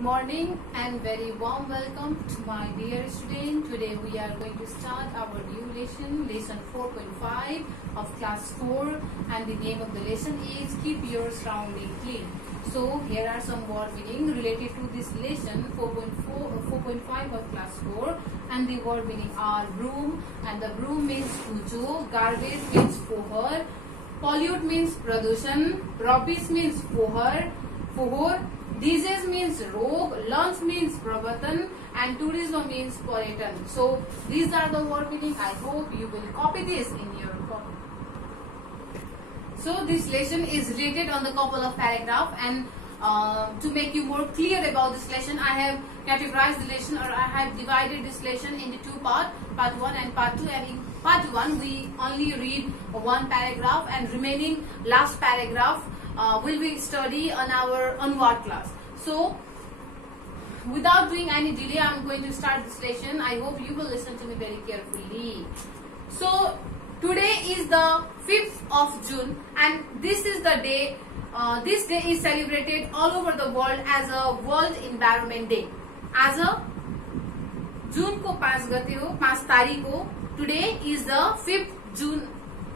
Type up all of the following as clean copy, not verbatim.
morning and very warm welcome to my dear student. Today we are going to start our new lesson 4.5 of class 4, and the name of the lesson is Keep Your Surrounding Clean. So here are some word meaning related to this lesson 4.5 of class 4, and the word meaning are broom, and the broom means kujo, garbage means pohar, pollute means pradushan, rubbish means pohor, disease means rog, lunch means pravatan, and tourism means पर्यटन. So these are the word meaning. I hope you will copy this in your copy. So this lesson is related on the couple of paragraph, and to make you more clear about this lesson, I have categorized the lesson, or I have divided this lesson into two parts, part 1 and part 2. And in part 1 we only read one paragraph, and remaining last paragraph will be study on our onward class. So without doing any delay, I am going to start this lesson. I hope you will listen to me very carefully. So today is the 5th of June, and this is the day. This day is celebrated all over the world as a World Environment Day. As a June को 5 गते हो, 5 तारीख को. Today is the 5th June.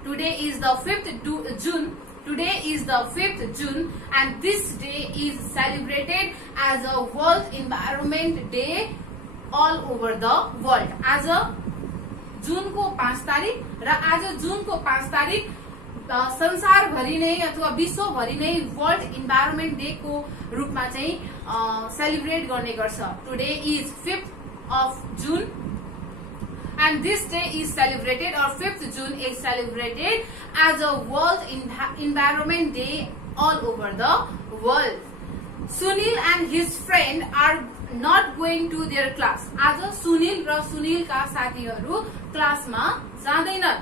Today is the 5th June. Today is the 5th June, and this day is celebrated as a World Environment Day all over the world. As a June को 5 तारीख र आज June को 5 तारीख संसार भरि नै अथवा विश्व भरि नै वर्ल्ड इन्भाइरोन्मेन्ट डे को रूपमा चाहिँ सेलिब्रेट गर्ने गर्छ. Today is 5th of June, and this day is celebrated, or 5th June is celebrated as a World Environment Day all over the world. Sunil and his friend are not going to their class. आज सुनिल र सुनिल का साथीहरु क्लासमा जाँदैनन्.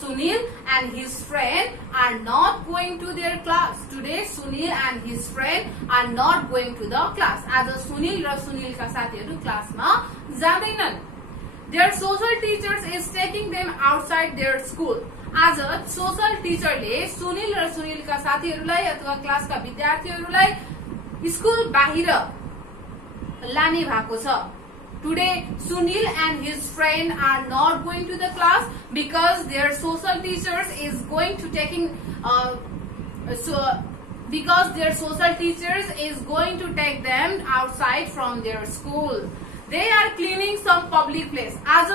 Sunil and his friend are not going to their class. Today Sunil and his friend are not going to the class. आज सुनिल र सुनिल का साथीहरु क्लासमा जाँदैनन्. Their social teachers is taking them outside their school. आज social टीचरले Sunil र सुनिल का साथीहरुलाई अथवा क्लासका विद्यार्थीहरुलाई school बाहिर लाने भएको छ. Today Sunil and his friend are not going to the class because their social teachers is going to take them outside from their school. They are cleaning some public place. आज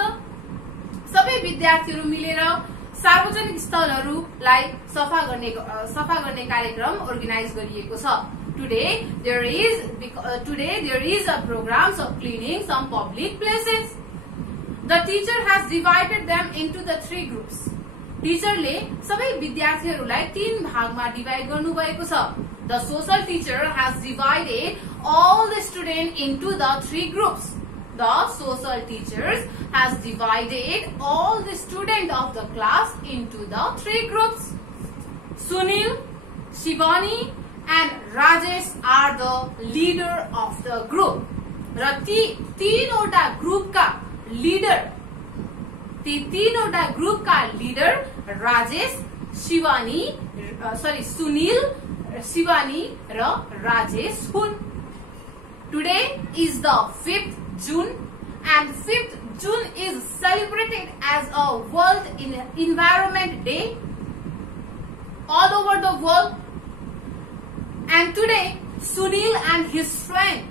सबै विद्यार्थीहरु मिलेर सार्वजनिक स्थलहरुलाई सफा गर्ने कार्यक्रम अर्गनाइज गरिएको छ. Today there is a program of cleaning some public places. The teacher has divided them into the 3 groups. Teacher ले सबै विद्यार्थीहरुलाई 3 भागमा डिवाइड गर्नु भएको छ. The social teacher has divided all the students into the 3 groups. The social teachers has divided all the students of the class into the 3 groups. Sunil, Shivani and Rajesh are the leader of the group. र ती तीनवटा ग्रुपका leader Rajesh, Sunil, Shivani र राजेश हुन्. Today is the 5th June, and 5th June is celebrated as a World Environment Day all over the world. And today Sunil and his friend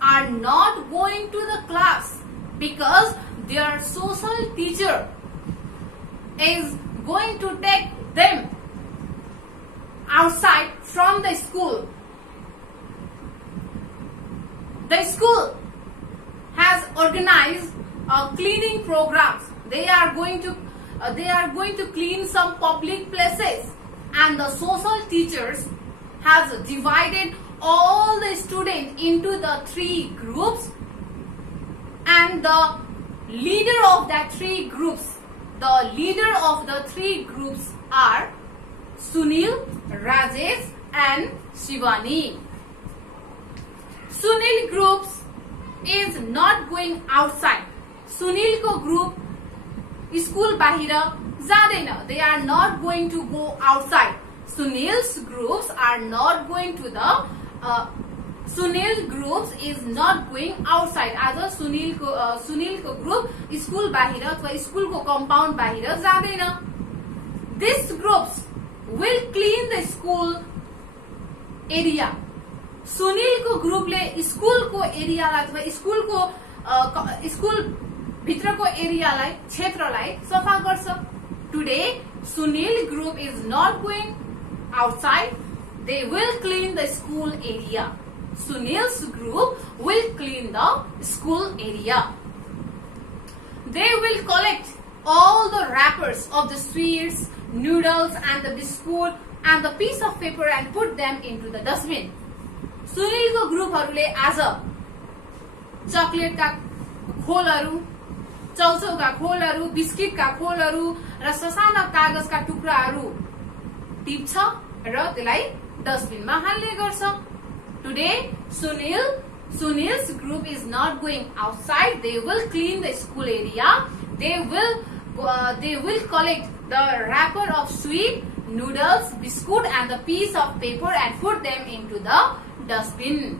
are not going to the class because their social teacher is going to take them outside from the school. The school has organized cleaning programs. They are going to clean some public places, and the social teachers has divided all the students into the 3 groups, and the leader of the 3 groups are Sunil, Rajesh and Shivani. Sunil groups is not going outside. Sunil ko group school bahira जाँदैन. They are not going to go outside. Sunil's groups are not going to the Sunil groups is not going outside. आज सुनिलको group school बाहिर अथवा स्कूलको compound बाहिर जाँदैन. These groups will clean the school area. सुनिलको ग्रुपले स्कूलको एरियालाई अथवा school भित्रको एरियालाई क्षेत्रलाई सफा गर्छ. Today Sunil group is not going outside. They will clean the school area. Sunil's group will clean the school area. They will collect all the wrappers of the sweets, noodles and the biscuit and the piece of paper and put them into the dustbin. सुनिलको ग्रुपहरूले आज चकलेटका खोलहरू, चौचौका खोलहरू, बिस्किटका खोलहरू र ससाना कागजका टुक्राहरू टिप्छ र त्यसलाई डस्टबिनमा हाल्ने गर्छ. Today Sunil's group is not going outside. They will clean the school area. They will collect the wrapper of sweet, noodles, biscuit and the piece of paper and put them into the dustbin.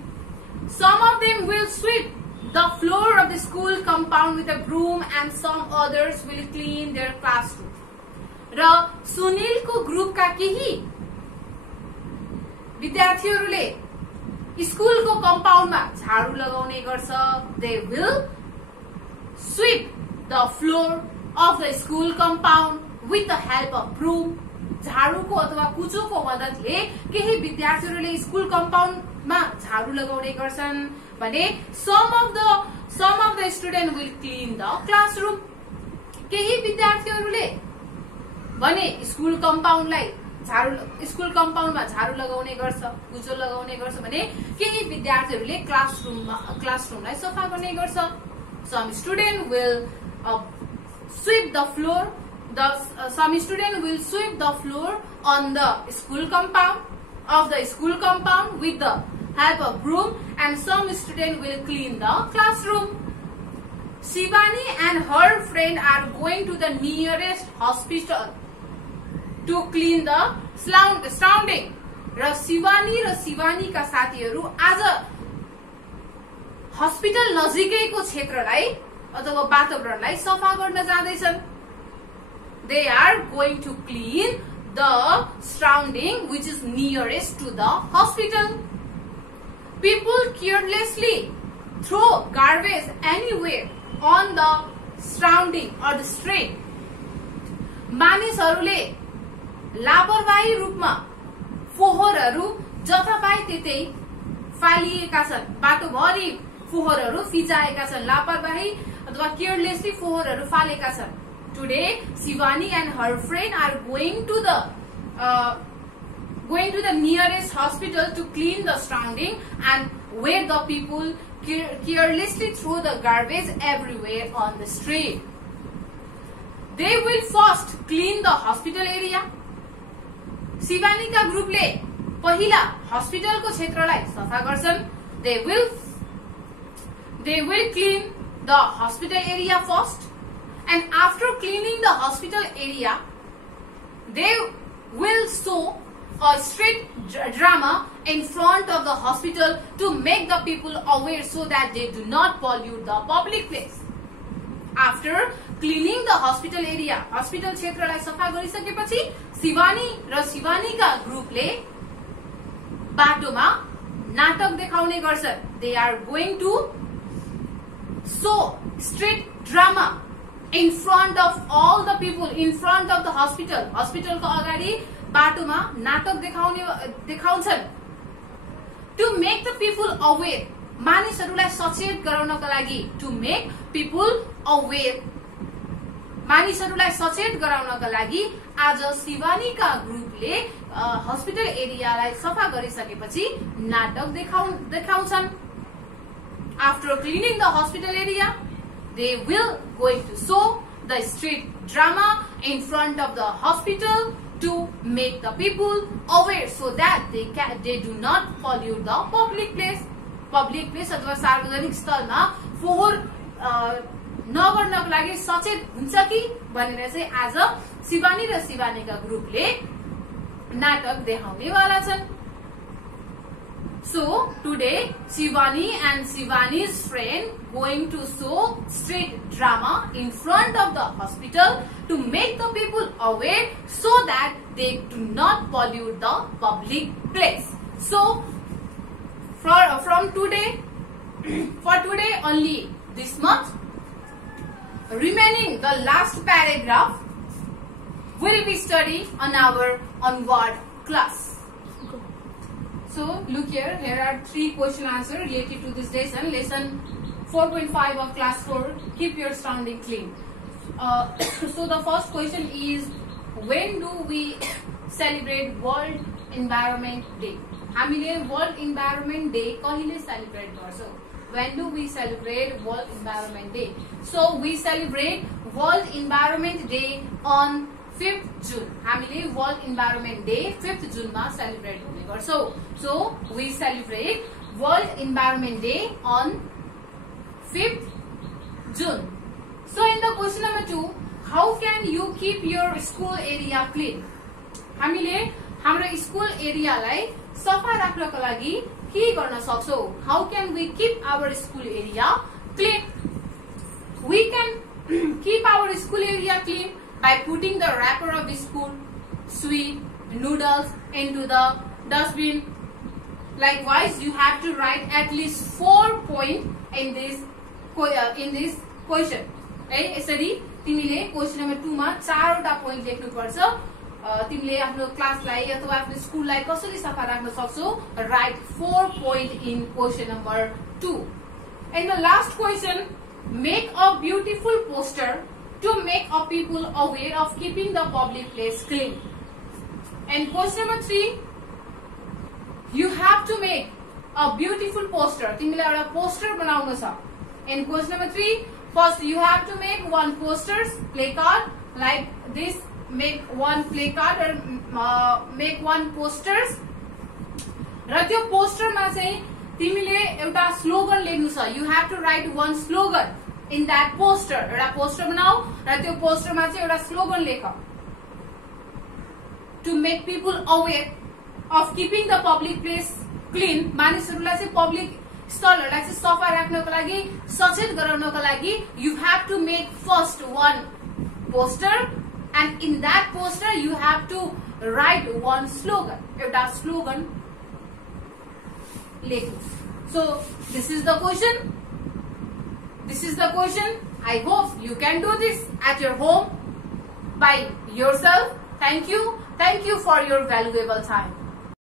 Some of them will sweep the floor of the school compound with a broom and some others will clean their classroom. र सुनिलको ग्रुपका केही विद्यार्थीहरूले स्कूलको कम्पाउन्डमा झाडु लगाउने गर्छ. They will sweep the floor of the school compound with the help of broom. झाडुको अथवा कुचोको मद्दतले केही विद्यार्थीहरूले school कम्पाउन्डमा झाडु लगाउने गर्छन् भने some of the student will clean the classroom. केही विद्यार्थीहरूले भने स्कूल कम्पाउन्डमा झाडु लगाउने गर्छ, कुचो लगाउने गर्छ भने केही विद्यार्थीहरूले क्लासरुमलाई सफा गर्ने गर्छ. Some student will sweep the floor. Some student will sweep the floor on the school compound with the help of broom and some student will clean the classroom. Shivani and her friend are going to the nearest hospital to clean the surrounding. र शिवानी का साथीहरू आज hospital नजिकैको क्षेत्रलाई अथवा वातावरणलाई सफा गर्न जाँदैछन्. They are going to clean the surrounding which is nearest to the hospital. People carelessly throw garbage anywhere on the surrounding or the street. मानिसहरूले लापरवाही रूपमा फोहोरहरू जतापाए त्यतै फालिएका छन्. बाटोभरि फोहोरहरू फिजाएका छन्. लापरवाही अथवा केयरलेसली फोहोरहरू फालेका छन्. Today Shivani and her friend are going to the nearest hospital to clean the surrounding and where the people carelessly throw the garbage everywhere on the street. They will first clean the hospital area. Shivani का ग्रुपले पहिला हस्पिटलको क्षेत्रलाई सफा गर्छन्. They will clean the hospital area first. And after cleaning the hospital area, they will show a street drama in front of the hospital to make the people aware so that they do not pollute the public place. After cleaning the hospital area, hospital क्षेत्रलाई सफा गरिसकेपछि शिवानी र शिवानीका ग्रुपले बाटोमा नाटक देखाउने गर्छन्. They are going to show street drama in front of all the people, in front of the hospital. हस्पिटलको अगाडि बाटोमा नाटक देखाउँछन्. To make the people aware, मानिसहरूलाई सचेत गराउनका लागि, to make people aware, मानिसहरूलाई सचेत गराउनका लागि आज शिवानीका ग्रुपले हस्पिटल एरियालाई सफा गरिसकेपछि नाटक देखाउँछन्. After cleaning the hospital area, they will going to show the street drama in front of the hospital to make the people aware so that they do not pollute the public place. Public place अथवा सार्वजनिक स्थलमा फोहोर नगर्नको लागि सचेत हुन्छ कि भनेर चाहिँ आज शिवानी र शिवानीका ग्रुपले नाटक देखाउने वाला छन्. So today Shivani and Shivani's friend going to show street drama in front of the hospital to make the people aware so that they do not pollute the public place. So from today, for today only this much, remaining the last paragraph will be studied on our onward class. So look here, are 3 question answers related to this lesson. Lesson 4.5 of class 4, keep your surrounding clean. So the first question is, when do we celebrate World Environment Day? हामीले World Environment Day कहिले celebrate गर्छौं? When do we celebrate World Environment Day? So we celebrate World Environment Day on 5th June. हामीले World Environment Day 5th June मा celebrate गर्ने गर्छौं. So we celebrate World Environment Day on 5th June. So in the question number 2, how can you keep your school area clean? हामीले हाम्रो school एरियालाई सफा राख्नको लागि के गर्न सक्छौं? How can we keep our school area clean? We can keep our school area clean by putting the wrapper of the school, sweet, noodles into the dustbin. Likewise, you have to write at least 4 points in this question. Right? यसरी तिमीले question number 2 मा 4 वटा point लेख्नु पर्छ. तिमीले आफ्नो क्लासलाई अथवा आफ्नो स्कुललाई कसरी सफा राख्न सक्छौ? Write 4 points in question number 2. And the last question, make a beautiful poster to make our people aware of keeping the public place clean. And question number 3, you have to make a beautiful poster. तिमीले एउटा poster बनाउनु छ. And question number 3, first you have to make one placard like this. Make one placard or make one posters. र त्यो पोस्टरमा चाहिँ तिमीले एउटा slogan लेख्नु छ. You have to write one slogan in that poster. एउटा पोस्टर बनाऊ र त्यो पोस्टरमा चाहिँ एउटा स्लोगन लेख. To make people aware of keeping the public place clean. मानिसहरुलाई चाहिँ पब्लिक स्थलहरुलाई चाहिँ सफा राख्नको लागि, सचेत गराउनको लागि you have to make first one poster, and in that poster you have to write one slogan. एउटा slogan लेख्नु. So this is the question. I hope you can do this at your home by yourself. Thank you for your valuable time.